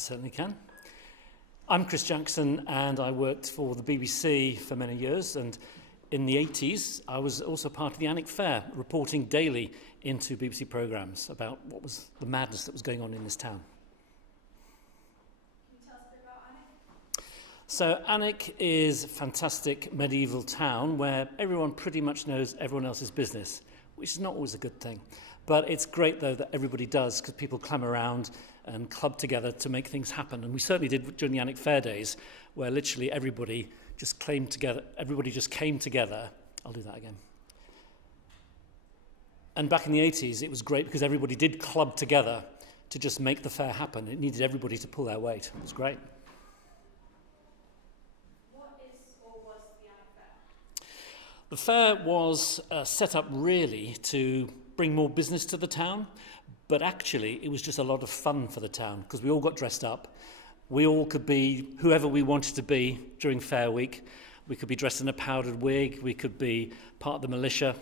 certainly can. I'm Chris Jackson, and I worked for the BBC for many years, and in the 80s I was also part of the Alnwick Fair, reporting daily into BBC programmes about what was the madness that was going on in this town. Can you tell us a bit about Alnwick? So Alnwick is a fantastic medieval town where everyone pretty much knows everyone else's business, which is not always a good thing. But it's great, though, that everybody does, because people clam around and club together to make things happen. And we certainly did during the Alnwick Fair days, where literally everybody just came together. I'll do that again. And back in the 80s, it was great because everybody did club together to just make the fair happen. It needed everybody to pull their weight. It was great. What is or was the Alnwick Fair? The fair was set up really to bring more business to the town, but actually it was just a lot of fun for the town because we all got dressed up. We all could be whoever we wanted to be during Fair Week. We could be dressed in a powdered wig, we could be part of the militia.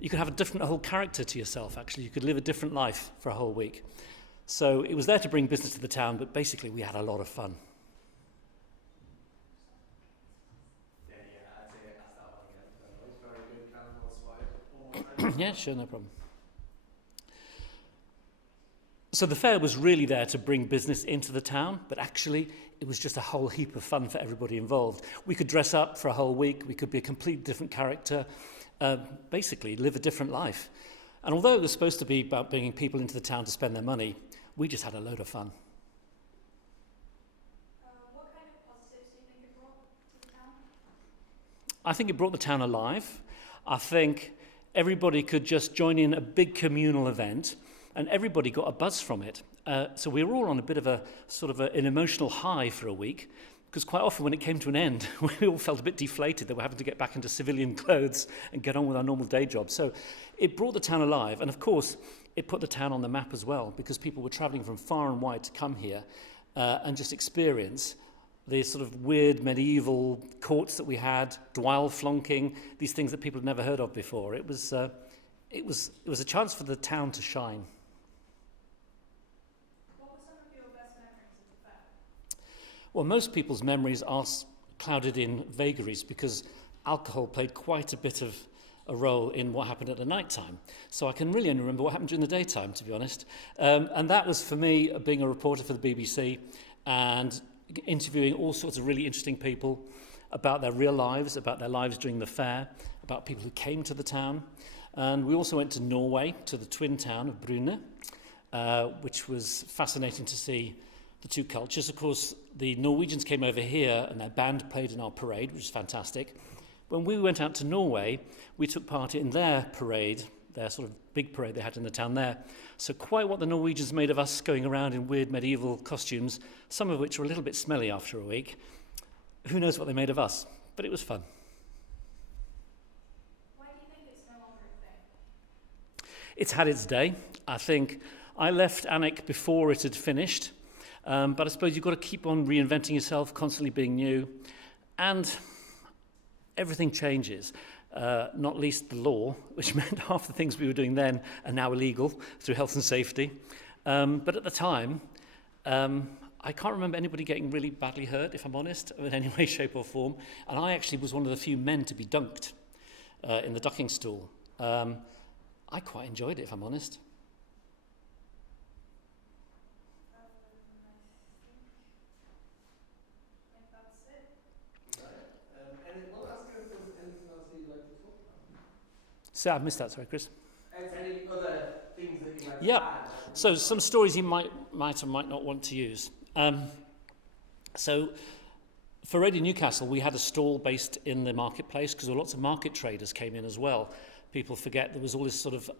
You could have a whole character to yourself, actually. You could live a different life for a whole week. So it was there to bring business to the town, but basically we had a lot of fun. Yeah, sure, no problem. So the fair was really there to bring business into the town, but actually it was just a whole heap of fun for everybody involved. We could dress up for a whole week, we could be a completely different character, basically live a different life. And although it was supposed to be about bringing people into the town to spend their money, we just had a load of fun. What kind of positives do you think it brought to the town? I think it brought the town alive. I think everybody could just join in a big communal event, and everybody got a buzz from it. So we were all on a bit of a sort of an emotional high for a week, because quite often when it came to an end, we all felt a bit deflated that we're having to get back into civilian clothes and get on with our normal day job. So it brought the town alive, and of course, it put the town on the map as well, because people were travelling from far and wide to come here and just experience the sort of weird medieval courts that we had, dwell flonking, these things that people had never heard of before. It was a chance for the town to shine. What were some of your best memories of the fair? Well, most people's memories are clouded in vagaries because alcohol played quite a bit of a role in what happened at the night time. So I can really only remember what happened during the daytime, to be honest. And that was, for me, being a reporter for the BBC and interviewing all sorts of really interesting people about their real lives, about their lives during the fair, about people who came to the town. And we also went to Norway, to the twin town of Bryne, which was fascinating to see the two cultures. Of course, the Norwegians came over here and their band played in our parade, which was fantastic. When we went out to Norway, we took part in their parade, their sort of big parade they had in the town there. So quite what the Norwegians made of us going around in weird medieval costumes, some of which were a little bit smelly after a week. Who knows what they made of us? But it was fun. Why do you think it's no longer a thing? It's had its day. I think I left Alnwick before it had finished, but I suppose you've got to keep on reinventing yourself, constantly being new, and everything changes. Not least the law, which meant half the things we were doing then are now illegal through health and safety. But at the time, I can't remember anybody getting really badly hurt, if I'm honest, in any way, shape or form. And I actually was one of the few men to be dunked in the ducking stool. I quite enjoyed it, if I'm honest. So I've missed that, sorry, Chris. Any other things that you like to Yeah, add? so some stories you might or might not want to use. So for Radio Newcastle, we had a stall based in the marketplace because lots of market traders came in as well. People forget there was all this sort of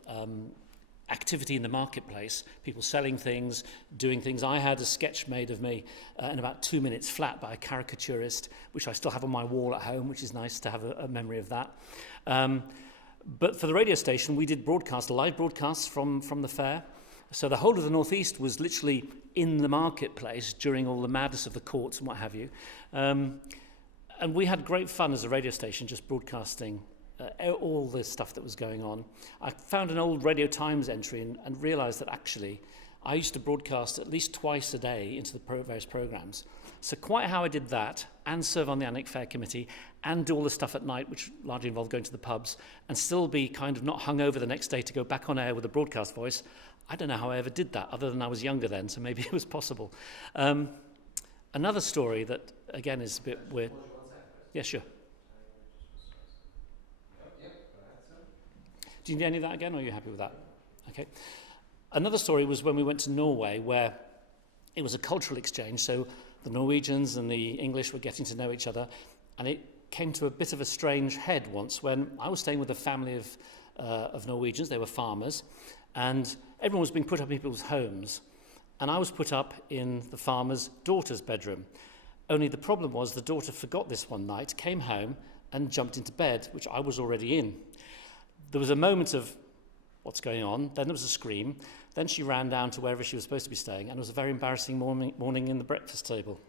activity in the marketplace, people selling things, doing things. I had a sketch made of me in about 2 minutes flat by a caricaturist, which I still have on my wall at home, which is nice to have a memory of that. But for the radio station, we did live broadcasts from the fair. So the whole of the Northeast was literally in the marketplace during all the madness of the courts and what have you. And we had great fun as a radio station just broadcasting all the stuff that was going on. I found an old Radio Times entry and realised that actually I used to broadcast at least twice a day into the various programmes. So quite how I did that, and serve on the Alnwick Fair committee, and do all the stuff at night, which largely involved going to the pubs, and still be kind of not hungover the next day to go back on air with a broadcast voice. I don't know how I ever did that, other than I was younger then, so maybe it was possible. Another story that, again, is a bit weird. Yeah, sure. Do you need any of that again, or are you happy with that? Okay. Another story was when we went to Norway, where it was a cultural exchange, so the Norwegians and the English were getting to know each other, and it came to a bit of a strange head once when I was staying with a family of Norwegians. They were farmers, and everyone was being put up in people's homes, and I was put up in the farmer's daughter's bedroom. Only the problem was the daughter forgot this one night, came home and jumped into bed, which I was already in. There was a moment of what's going on, then there was a scream, then she ran down to wherever she was supposed to be staying, and it was a very embarrassing morning in the breakfast table,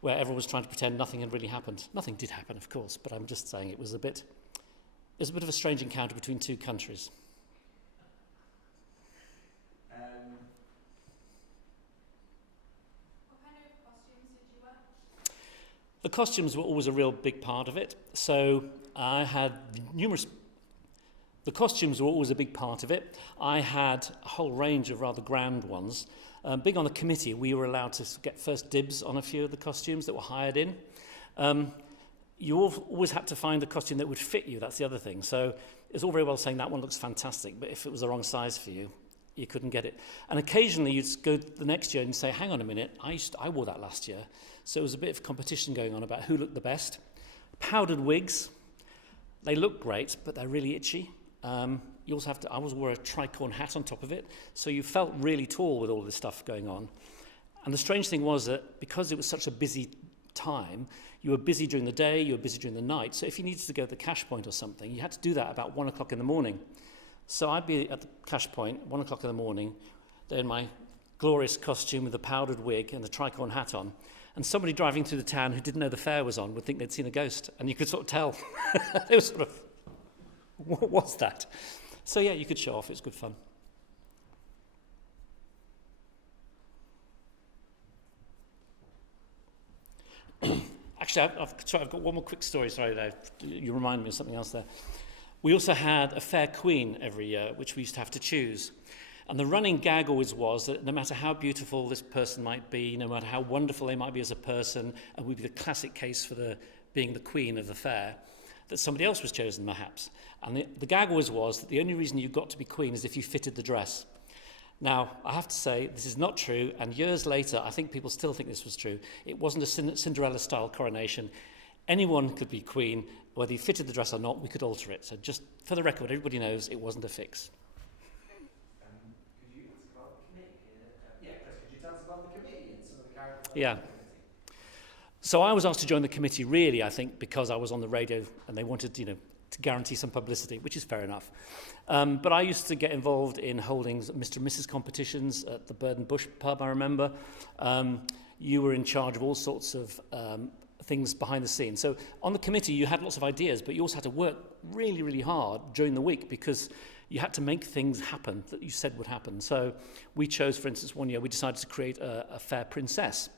where everyone was trying to pretend nothing had really happened. Nothing did happen, of course, but I'm just saying it was a bit of a strange encounter between two countries. What kind of costumes did you wear? The costumes were always a real big part of it, so I had numerous... The costumes were always a big part of it. I had a whole range of rather grand ones. Big on the committee, we were allowed to get first dibs on a few of the costumes that were hired in. You always had to find a costume that would fit you, that's the other thing. So it's all very well saying that one looks fantastic, but if it was the wrong size for you, you couldn't get it. And occasionally you'd go the next year and say, hang on a minute, I wore that last year. So it was a bit of competition going on about who looked the best. Powdered wigs, they look great, but they're really itchy. You also have to, I always wore a tricorn hat on top of it, so you felt really tall with all this stuff going on. And the strange thing was that because it was such a busy time, you were busy during the day, you were busy during the night, so if you needed to go to the cash point or something, you had to do that about 1 o'clock in the morning. So I'd be at the cash point, 1 o'clock in the morning, there in my glorious costume with the powdered wig and the tricorn hat on, and somebody driving through the town who didn't know the fair was on would think they'd seen a ghost, and you could sort of tell. It was sort of... What was that? So yeah, you could show off. It's good fun. Actually, I've got one more quick story. Sorry, you remind me of something else there. We also had a fair queen every year, which we used to have to choose. And the running gag always was that no matter how beautiful this person might be, no matter how wonderful they might be as a person, and would be the classic case for being the queen of the fair, that somebody else was chosen, perhaps. And the gag always was that the only reason you got to be queen is if you fitted the dress. Now, I have to say, this is not true, and years later, I think people still think this was true. It wasn't a Cinderella-style coronation. Anyone could be queen, whether you fitted the dress or not, we could alter it. So just for the record, everybody knows it wasn't a fix. Could you answer about the committee? Chris, could you tell us about the committee and some of the characters? Yeah. So I was asked to join the committee, really, I think, because I was on the radio and they wanted, to guarantee some publicity, which is fair enough. But I used to get involved in holding Mr. and Mrs. competitions at the Bird and Bush pub, I remember. You were in charge of all sorts of things behind the scenes. So on the committee, you had lots of ideas, but you also had to work really, really hard during the week because you had to make things happen that you said would happen. So we chose, for instance, one year we decided to create a fair princess.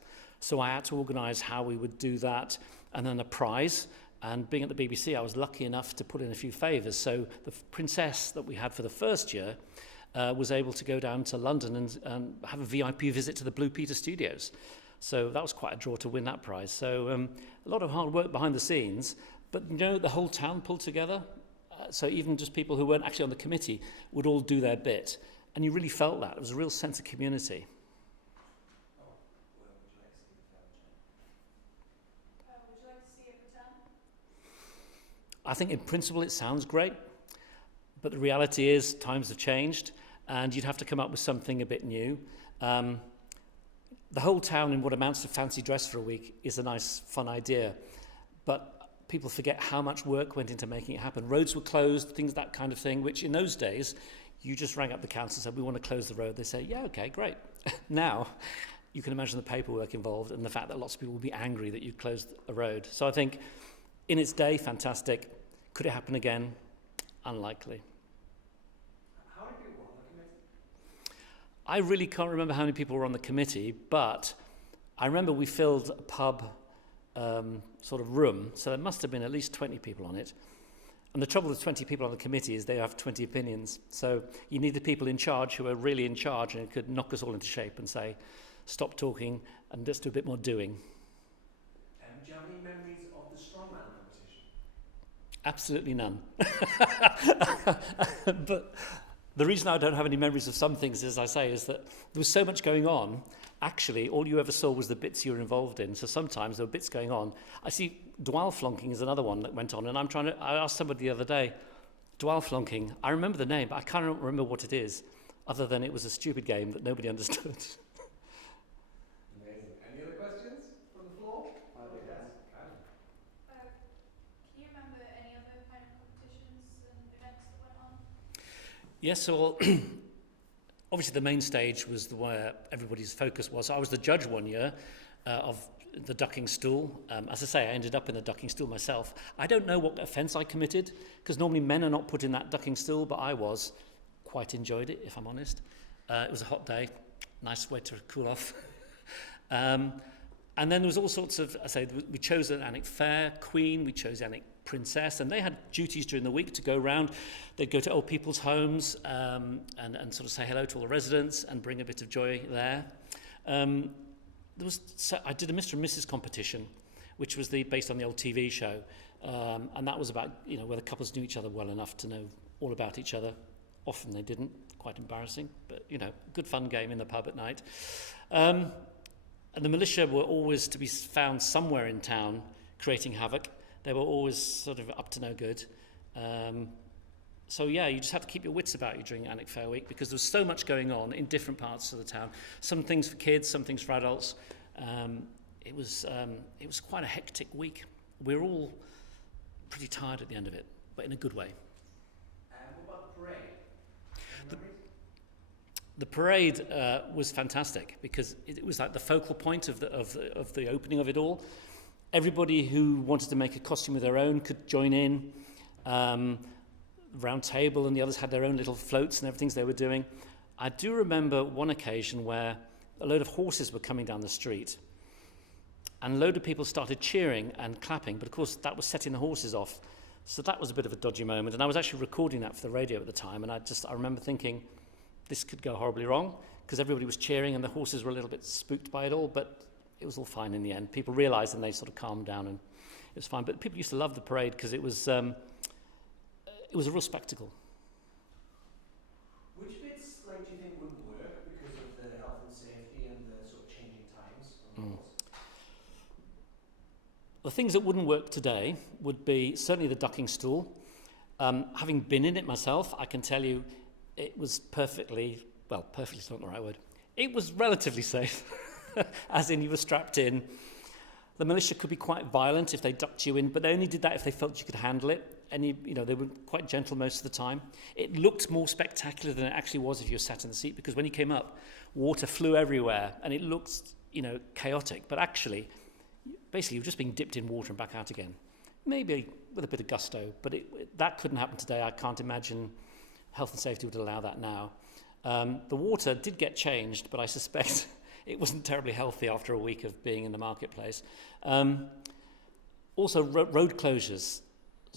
So I had to organise how we would do that, and then a prize. And being at the BBC, I was lucky enough to put in a few favours. So the princess that we had for the first year was able to go down to London and have a VIP visit to the Blue Peter Studios. So that was quite a draw to win that prize. So a lot of hard work behind the scenes, but the whole town pulled together. So even just people who weren't actually on the committee would all do their bit. And you really felt that. It was a real sense of community. I think in principle it sounds great, but the reality is times have changed and you'd have to come up with something a bit new. The whole town in what amounts to fancy dress for a week is a nice, fun idea, but people forget how much work went into making it happen. Roads were closed, things, that kind of thing, which in those days, you just rang up the council and said, we want to close the road. They say, yeah, okay, great. Now, you can imagine the paperwork involved and the fact that lots of people will be angry that you closed a road. So I think in its day, fantastic. Could it happen again? Unlikely. How did you want the committee? I really can't remember how many people were on the committee, but I remember we filled a pub sort of room, so there must have been at least 20 people on it. And the trouble with 20 people on the committee is they have 20 opinions. So you need the people in charge who are really in charge and could knock us all into shape and say, stop talking and just do a bit more doing. Do you have any memories of the strongman competition? Absolutely none. But the reason I don't have any memories of some things, as I say, is that there was so much going on. Actually, all you ever saw was the bits you were involved in. So sometimes there were bits going on. I see dwell flonking is another one that went on, and I asked somebody the other day, dwell flonking, I remember the name, but I can't remember what it is, other than it was a stupid game that nobody understood. Amazing. Any other questions from the floor? Yes. Can you remember any other kind of competitions and events that went on? Yes, so obviously the main stage was where everybody's focus was. I was the judge one year of the ducking stool. As I say, I ended up in the ducking stool myself. I don't know what offence I committed, because normally men are not put in that ducking stool, but I was. Quite enjoyed it, if I'm honest. It was a hot day, nice way to cool off. And then there was all sorts of, we chose an Alnwick Fair Queen, we chose Alnwick Princess, and they had duties during the week to go around. They'd go to old people's homes and sort of say hello to all the residents and bring a bit of joy there. I did a Mr. and Mrs. competition, which was based on the old TV show, and that was about whether couples knew each other well enough to know all about each other. Often they didn't, quite embarrassing, but good fun game in the pub at night. And the militia were always to be found somewhere in town creating havoc. They were always sort of up to no good. So yeah, you just had to keep your wits about you during Alnwick Fair Week, because there was so much going on in different parts of the town. Some things for kids, some things for adults. It was quite a hectic week. We were all pretty tired at the end of it, but in a good way. What about the parade? The parade was fantastic, because it was like the focal point of the opening of it all. Everybody who wanted to make a costume of their own could join in. Round table and the others had their own little floats and everything they were doing. I do remember one occasion where a load of horses were coming down the street, and a load of people started cheering and clapping, but of course that was setting the horses off. So that was a bit of a dodgy moment, and I was actually recording that for the radio at the time, and I remember thinking, this could go horribly wrong, because everybody was cheering and the horses were a little bit spooked by it all, but it was all fine in the end. People realised and they sort of calmed down, and it was fine. But people used to love the parade because it was a real spectacle. Which bits do you think wouldn't work because of the health and safety and the sort of changing times on the laws? The things that wouldn't work today would be certainly the ducking stool. Having been in it myself, I can tell you it was perfectly is not the right word. It was relatively safe, as in you were strapped in. The militia could be quite violent if they ducked you in, but they only did that if they felt you could handle it. And they were quite gentle most of the time. It looked more spectacular than it actually was if you were sat in the seat, because when you came up, water flew everywhere, and it looked, chaotic. But actually, basically, you're just being dipped in water and back out again. Maybe with a bit of gusto, but that couldn't happen today. I can't imagine health and safety would allow that now. The water did get changed, but I suspect it wasn't terribly healthy after a week of being in the marketplace. Also, road closures.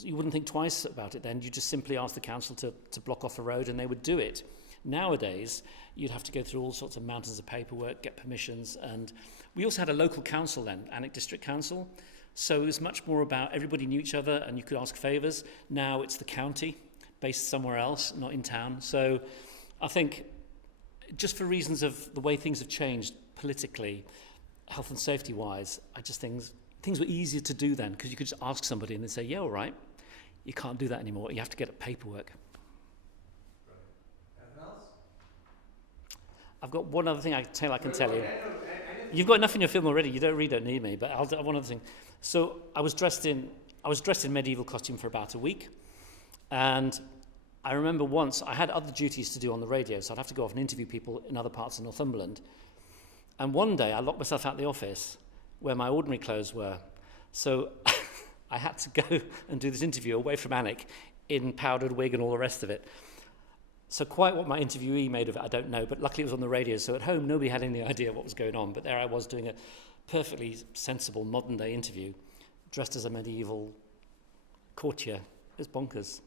You wouldn't think twice about it then. You just simply ask the council to block off the road and they would do it. Nowadays, you'd have to go through all sorts of mountains of paperwork, get permissions, and we also had a local council then, Alnwick District Council, so it was much more about everybody knew each other and you could ask favours. Now it's the county, based somewhere else, not in town. So I think just for reasons of the way things have changed politically, health and safety wise, I just think things were easier to do then, because you could just ask somebody and they'd say, yeah, all right. You can't do that anymore. You have to get paperwork. Anything else? I've got one other thing I can tell you. You've got enough in your film already. You don't need me, but I'll do one other thing. So I was dressed in medieval costume for about a week, and I remember once I had other duties to do on the radio, so I'd have to go off and interview people in other parts of Northumberland. And one day I locked myself out of the office where my ordinary clothes were. So I had to go and do this interview away from Alnwick in powdered wig and all the rest of it. So quite what my interviewee made of it, I don't know, but luckily it was on the radio, so at home nobody had any idea what was going on, but there I was doing a perfectly sensible modern-day interview, dressed as a medieval courtier. It's bonkers.